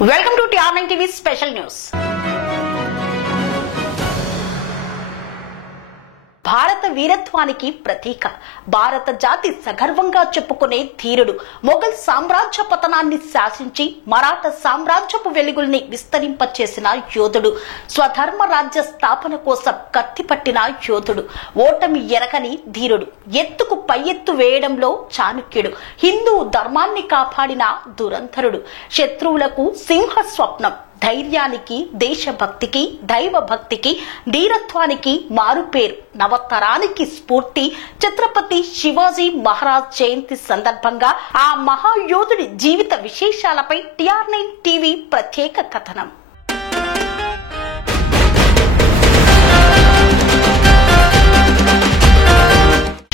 Welcome to TR9 TV Special News. భారత వీరత్వానికి ప్రతీక, భారత జాతి సగర్వంగా చెప్పుకునే ధీరుడు, మొఘల్ సామ్రాజ్య పతనాన్ని శాసించి మరాఠా సామ్రాజ్యపు వెలుగుల్ని విస్తరింపచేసిన యోధుడు, స్వధర్మ రాజ్య స్థాపన కోసం కత్తిపట్టిన యోధుడు, ఓటమి ఎరగని ధీరుడు, ఎత్తుకు పై ఎత్తు వేయడంలో చాణుక్యుడు, హిందూ ధర్మాన్ని కాపాడిన దురంధరుడు, శత్రువులకు సింహ స్వప్నం, ధైర్యానికి, దేశభక్తికి, దైవ భక్తికి, ధీరత్వానికి మారుపేరు, నవతరానికి స్ఫూర్తి. ఛత్రపతి శివాజీ మహారాజ్ జయంతి సందర్భంగా ఆ మహాయోధుడి జీవిత విశేషాలపై TR9 టీవీ ప్రత్యేక కథనం.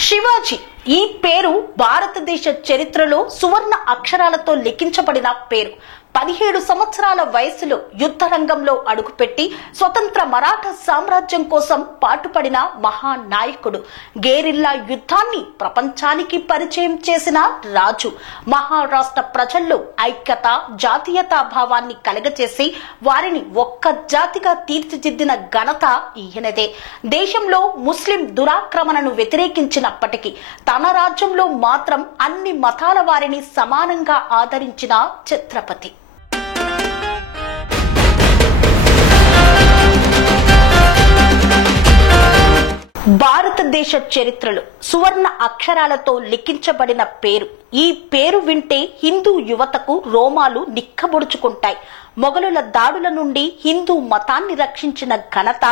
శివాజీ ఈ పేరు భారతదేశ చరిత్రలో సువర్ణ అక్షరాలతో లిఖించబడిన పేరు. 17 సంవత్సరాల వయసులో యుద్ధ రంగంలో అడుగుపెట్టి స్వతంత్ర మరాఠా సామ్రాజ్యం కోసం పాటుపడిన మహానాయకుడు, గేరిల్లా యుద్ధాన్ని ప్రపంచానికి పరిచయం చేసిన రాజు, మహారాష్ట్ర ప్రజల్లో ఐక్యత, జాతీయతా భావాన్ని కలగచేసి వారిని ఒక్క జాతిగా తీర్చిదిద్దిన ఘనత ఈయనదే. దేశంలో ముస్లిం దురాక్రమణను వ్యతిరేకించినప్పటికీ తన రాజ్యంలో మాత్రం అన్ని మతాల వారిని సమానంగా ఆదరించిన ఛత్రపతి. భారతదేశ చరిత్రలో సువర్ణ అక్షరాలతో లిఖించబడిన పేరు. ఈ పేరు వింటే హిందూ యువతకు రోమాలు నిక్కబొడుచుకుంటాయి. మొఘలుల దాడుల నుండి హిందూ మతాన్ని రక్షించిన ఘనత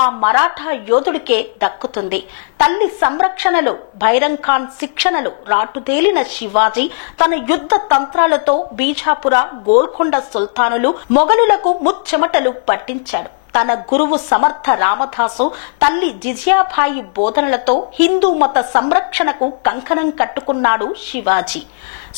ఆ మరాఠా యోధుడికే దక్కుతుంది. తల్లి సంరక్షణలో, భైరంగ్ ఖాన్ శిక్షణలో రాటుదేలిన శివాజీ తన యుద్ధ తంత్రాలతో బీజాపుర, గోల్కొండ సుల్తానులు, మొఘలులకు ముచ్చెమటలు పట్టించాడు. తన గురువు సమర్థ రామదాసు, తల్లి జిజియాబాయి బోధనలతో హిందూ మత సంరక్షణకు కంకణం కట్టుకున్నాడు శివాజీ.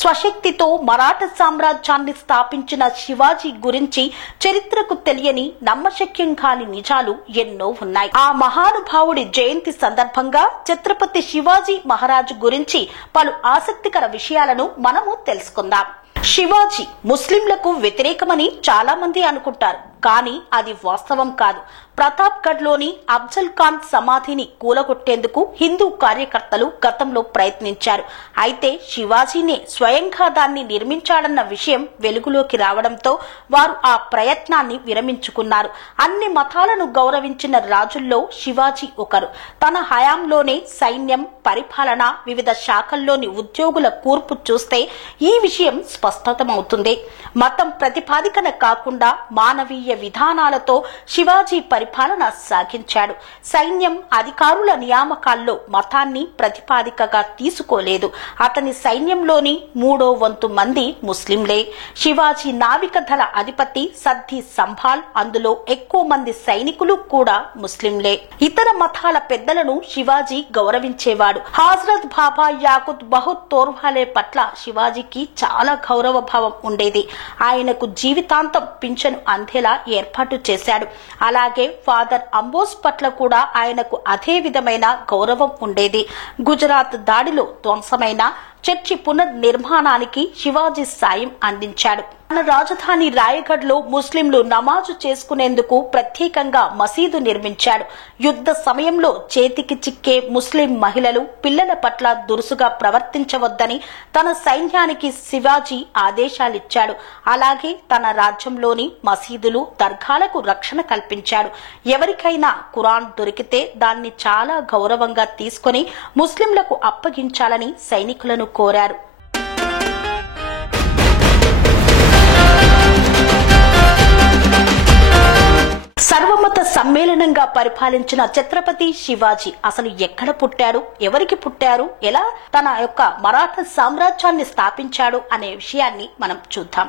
స్వశక్తితో మరాఠా సామ్రాజ్యాన్ని స్థాపించిన శివాజీ గురించి చరిత్రకు తెలియని, నమ్మశక్యం కాని నిజాలు ఎన్నో ఉన్నాయి. ఆ మహానుభావుడి జయంతి సందర్భంగా ఛత్రపతి శివాజీ మహారాజు గురించి పలు ఆసక్తికర విషయాలను మనము తెలుసుకుందాం. శివాజీ ముస్లింలకు వ్యతిరేకమని చాలా మంది అనుకుంటారు, కానీ అది వాస్తవం కాదు. ప్రతాప్ గఢ్ లోని అఫ్జల్ ఖాన్ సమాధిని కూలగొట్టేందుకు హిందూ కార్యకర్తలు గతంలో ప్రయత్నించారు. అయితే శివాజీనే స్వయంగా దాన్ని నిర్మించాడన్న విషయం వెలుగులోకి రావడంతో వారు ఆ ప్రయత్నాన్ని విరమించుకున్నారు. అన్ని మతాలను గౌరవించిన రాజుల్లో శివాజీ ఒకరు. తన హయాంలోనే సైన్యం, పరిపాలన, వివిధ శాఖల్లోని ఉద్యోగుల కూర్పు చూస్తే ఈ విషయం స్పష్టమవుతుంది. మతం ప్రతిపాదికన కాకుండా మానవీయ విధానాలతో శివాజీ పరిపాలన సాగించాడు. సైన్యం, అధికారుల నియామకాల్లో మతాన్ని ప్రతిపాదికగా తీసుకోలేదు. అతని సైన్యంలోని 3వ వంతు మంది ముస్లింలే. శివాజీ నావిక దళ అధిపతి సద్ది సంభాల్, అందులో ఎక్కువ మంది సైనికులు కూడా ముస్లింలే. ఇతర మతాల పెద్దలను శివాజీ గౌరవించేవాడు. హజరత్ బాబా యాకుత్ బహదూర్ తోర్వాలే పట్ల శివాజీకి చాలా గౌరవ భావం ఉండేది. ఆయనకు జీవితాంతం పింఛను అందేలా ఏర్పాటు చేశాడు. అలాగే ఫాదర్ అంబోస్ పట్ల కూడా ఆయనకు అదే విధమైన గౌరవం ఉండేది. గుజరాత్ దాడిలో ధ్వంసమైన చర్చి పునర్నిర్మాణానికి శివాజీ సాయం అందించాడు. తన రాజధాని రాయగఢ్ లో ముస్లింలు నమాజు చేసుకునేందుకు ప్రత్యేకంగా మసీదు నిర్మించాడు. యుద్ధ సమయంలో చేతికి చిక్కే ముస్లిం మహిళలు, పిల్లల పట్ల దురుసుగా ప్రవర్తించవద్దని తన సైన్యానికి శివాజీ ఆదేశాలిచ్చాడు. అలాగే తన రాజ్యంలోని మసీదులు, దర్గాలకు రక్షణ కల్పించాడు. ఎవరికైనా ఖురాన్ దొరికితే దాన్ని చాలా గౌరవంగా తీసుకుని ముస్లింలకు అప్పగించాలని సైనికులను కోరారు. సర్వమత సమ్మేళనంగా పరిపాలించిన ఛత్రపతి శివాజీ అసలు ఎక్కడ పుట్టాడు, ఎవరికి పుట్టారు, ఎలా తన యొక్క మరాఠా సామ్రాజ్యాన్ని స్థాపించాడు అనే విషయాన్ని మనం చూద్దాం.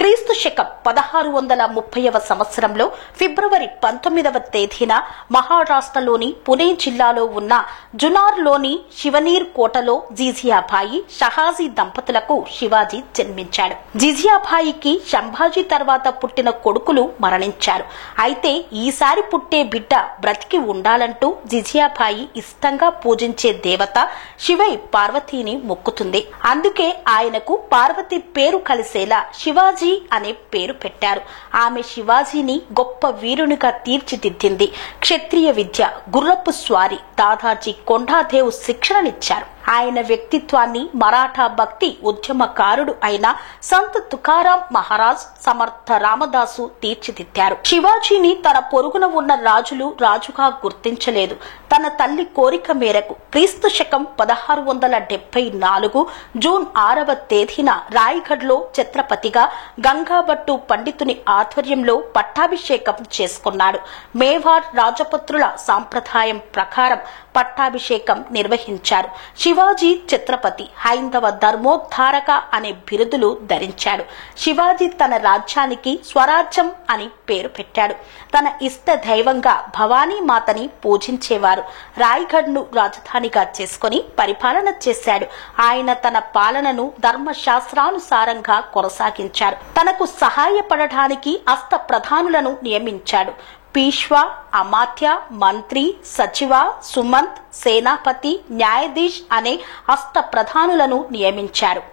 క్రీస్తు శకం 1630వ సంవత్సరంలో ఫిబ్రవరి 19వ తేదీన మహారాష్ట్రలోని పుణే జిల్లాలో ఉన్న జునార్లోని శివనీర్ కోటలో జిజియాబాయి, షహాజీ దంపతులకు శివాజీ జన్మించాడు. జిజియాబాయికి సంభాజీ తర్వాత పుట్టిన కొడుకులు మరణించారు. అయితే ఈసారి మరోసారి పుట్టే బిడ్డ బ్రతికి ఉండాలంటూ జిజియాబాయి ఇష్టంగా పూజించే దేవత శివై పార్వతీని మొక్కుతుంది. అందుకే ఆయనకు పార్వతి పేరు కలిసేలా శివాజీ అనే పేరు పెట్టారు. ఆమె శివాజీని గొప్ప వీరునిగా తీర్చిదిద్దింది. క్షత్రియ విద్య, గుర్రపు స్వారీ, దాదాజీ కొండాదేవ్ శిక్షణనిచ్చారు. ఆయన వ్యక్తిత్వాన్ని మరాఠా భక్తి ఉద్యమకారుడు అయిన సంత్ తుకారాం మహారాజ్, సమర్థ రామదాసు తీర్చిదిద్దారు. శివాజీని తన పొరుగున ఉన్న రాజులు రాజుగా గుర్తించలేదు. తన తల్లి కోరిక మేరకు క్రీస్తు శకం 1674 జూన్ 6వ తేదీన రాయ్గఢ్ లో ఛత్రపతిగా గంగాభట్టు పండితుని ఆధ్వర్యంలో పట్టాభిషేకం చేసుకున్నాడు. మేవార్ రాజపుత్రుల సాంప్రదాయం ప్రకారం పట్టాభిషేకం నిర్వహించారు. శివాజీ ఛత్రపతి, హైందవ ధర్మోద్ధారక అనే బిరుదులు ధరించాడు. శివాజీ తన రాజ్యానికి స్వరాజ్యం అని పేరు పెట్టాడు. తన ఇష్ట దైవంగా భవానీ మాతని పూజించేవారు. రాయ్గఢ్ ను రాజధానిగా చేసుకుని పరిపాలన చేశాడు. ఆయన తన పాలనను ధర్మశాస్త్రానుసారంగా కొనసాగించారు. తనకు సహాయపడటానికి అష్ట ప్రధానులను నియమించాడు. పీష్వా, అమాత్య, మంత్రి, సచివ, సుమంత్, సేనాపతి, న్యాయాధీశ్ అనే అష్ట ప్రధానులను నియమించారు.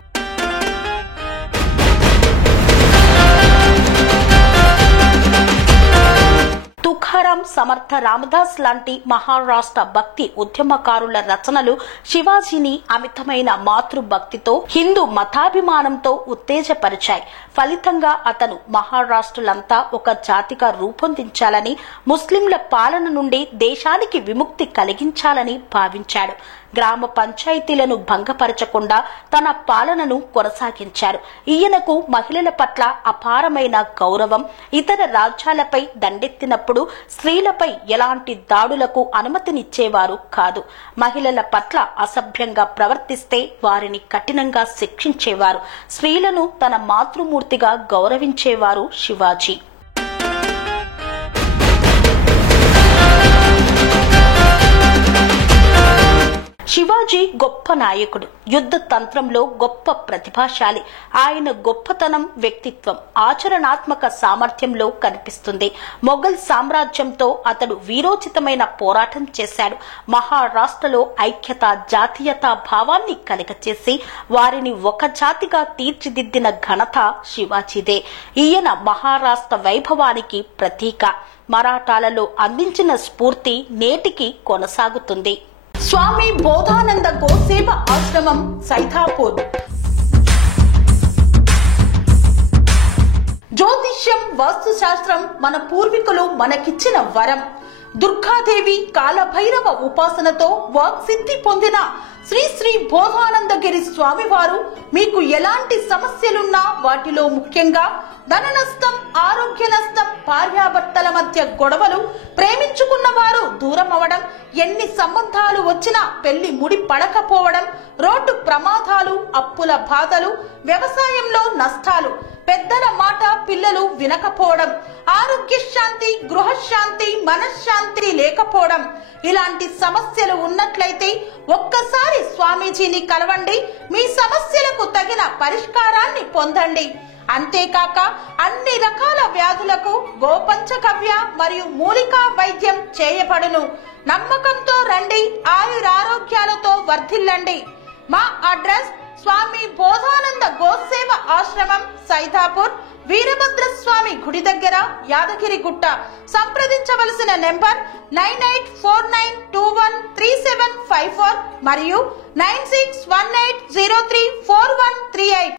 తుకారాం, సమర్థ రామదాస్ లాంటి మహారాష్ట్ర భక్తి ఉద్యమకారుల రచనలు శివాజీని అమితమైన మాతృభక్తితో, హిందూ మతాభిమానంతో ఉత్తేజపరిచాయి. ఫలితంగా అతను మహారాష్ట్రులంతా ఒక జాతిగా రూపొందించాలని, ముస్లింల పాలన నుండి దేశానికి విముక్తి కలిగించాలని భావించాడు. గ్రామ పంచాయతీలను భంగపరచకుండా తన పాలనను కొనసాగించారు. ఈయనకు మహిళల పట్ల అపారమైన గౌరవం. ఇతర రాజ్యాలపై దండెత్తినప్పుడు స్త్రీలపై ఎలాంటి దాడులకు అనుమతినిచ్చేవారు కాదు. మహిళల పట్ల అసభ్యంగా ప్రవర్తిస్తే వారిని కఠినంగా శిక్షించేవారు. స్త్రీలను తన మాతృమూర్తిగా గౌరవించేవారు శివాజీ. శివాజీ గొప్ప నాయకుడు, యుద్ధ తంత్రంలో గొప్ప ప్రతిభాశాలి. ఆయన గొప్పతనం, వ్యక్తిత్వం, ఆచరణాత్మక సామర్థ్యంలో కనిపిస్తుంది. మొఘల్ సామ్రాజ్యంతో అతడు వీరోచితమైన పోరాటం చేశాడు. మహారాష్ట్రలో ఐక్యత, జాతీయతా భావాన్ని కలగచేసి వారిని ఒక జాతిగా తీర్చిదిద్దిన ఘనత శివాజీదే. ఈయన మహారాష్ట్ర వైభవానికి ప్రతీక. మరాఠాలలో అందించిన స్ఫూర్తి నేటికి కొనసాగుతుంది. స్వామి బోధానంద గోసేవ ఆశ్రమం, సైథాపూర్. జ్యోతిష్యం, వాస్తుశాస్త్రం మన పూర్వీకులు మనకిచ్చిన వరం. దుర్గాదేవి, కాలభైరవ ఉపాసనతో వాక్సిద్ధి పొందిన శ్రీ శ్రీ బోధానందగిరి స్వామివారు మీకు ఎలాంటి సమస్యలున్నా, వాటిలో ముఖ్యంగా ధన నష్టం, ఆరోగ్య నష్టం, భార్యాభర్తల మధ్య గొడవలు, ప్రేమించుకున్న వారు దూరం అవడం, ఎన్ని సంబంధాలు వచ్చినా పెళ్లి ముడి పడకపోవడం, రోడ్డు ప్రమాదాలు, అప్పుల బాధలు, వ్యవసాయంలో నష్టాలు, పెద్దల మాట పిల్లలు వినకపోవడం, ఆరోగ్య శాంతి, గృహశాంతి, మనశ్శాంతి లేకపోవడం, ఇలాంటి సమస్యలు ఉన్నట్లయితే ఒక్కసారి స్వామీజీని కలవండి. మీ సమస్యలకు తగిన పరిష్కారాన్ని పొందండి. అంతేకాక అన్ని రకాల వ్యాధులకు గోపంచకవ్య మరియు మూలికా వైద్యం చేయబడును. నమ్మకంతో రండి, ఆయురారోగ్యాలతో వర్ధిల్లండి. మా అడ్రస్ స్వామి బోధానంద గోసేవ ఆశ్రమం, సైథాపూర్, వీరభద్రస్వామి గుడి దగ్గర, యాదగిరిగుట్ట. సంప్రదించవలసిన నెంబర్ 9849213754 మరియు 9618034138.